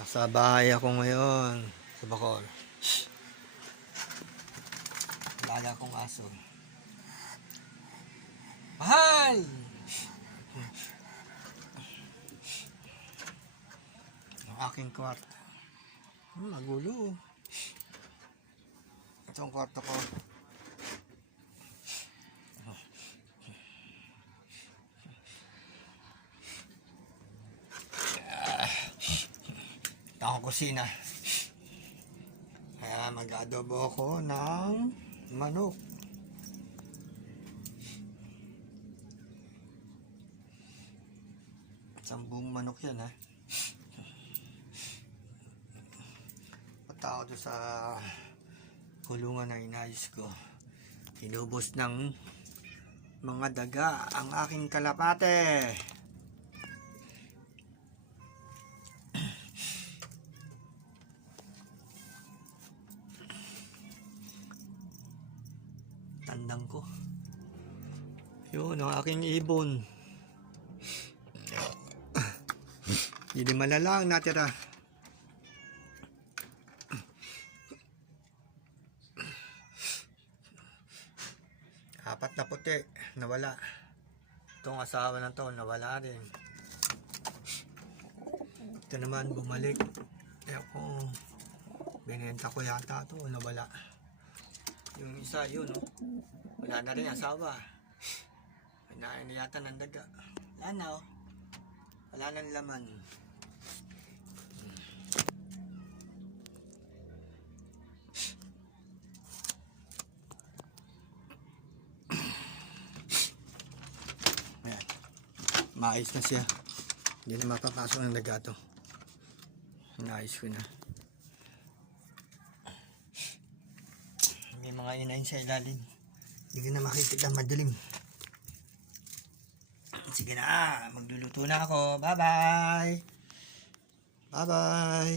Nasa bahay ako ngayon sa Bacol. Wala akong aso. Mahal! Ang aking kwarto. Magulo. Ito ang kwarto ko. Ito ang kusina. Kaya mag-adobo ako ng manok. Isang buong manok yan, ha. Punta ako doon sa kulungan na inayos ko. Inubos ng mga daga ang aking kalapate. Tandang ko. Yun, ang aking ibon. Hindi malalang natira. Apat na puti, nawala. Itong asawa na to, nawala rin. Ito naman, bumalik. Kaya kung binenta ko yata to, nawala. Yung isa, yun, oh. Wala na rin asawa. Kinain na yata ng daga. Wala na, oh. Wala nang laman. Ayan. Maayos na siya. Hindi na mapapasok ng daga to. Naayos ko na. May mga inahin sa ilalim. Hindi ko na makikita, madilim. Sige na, magluluto na ako. Bye-bye. Bye-bye.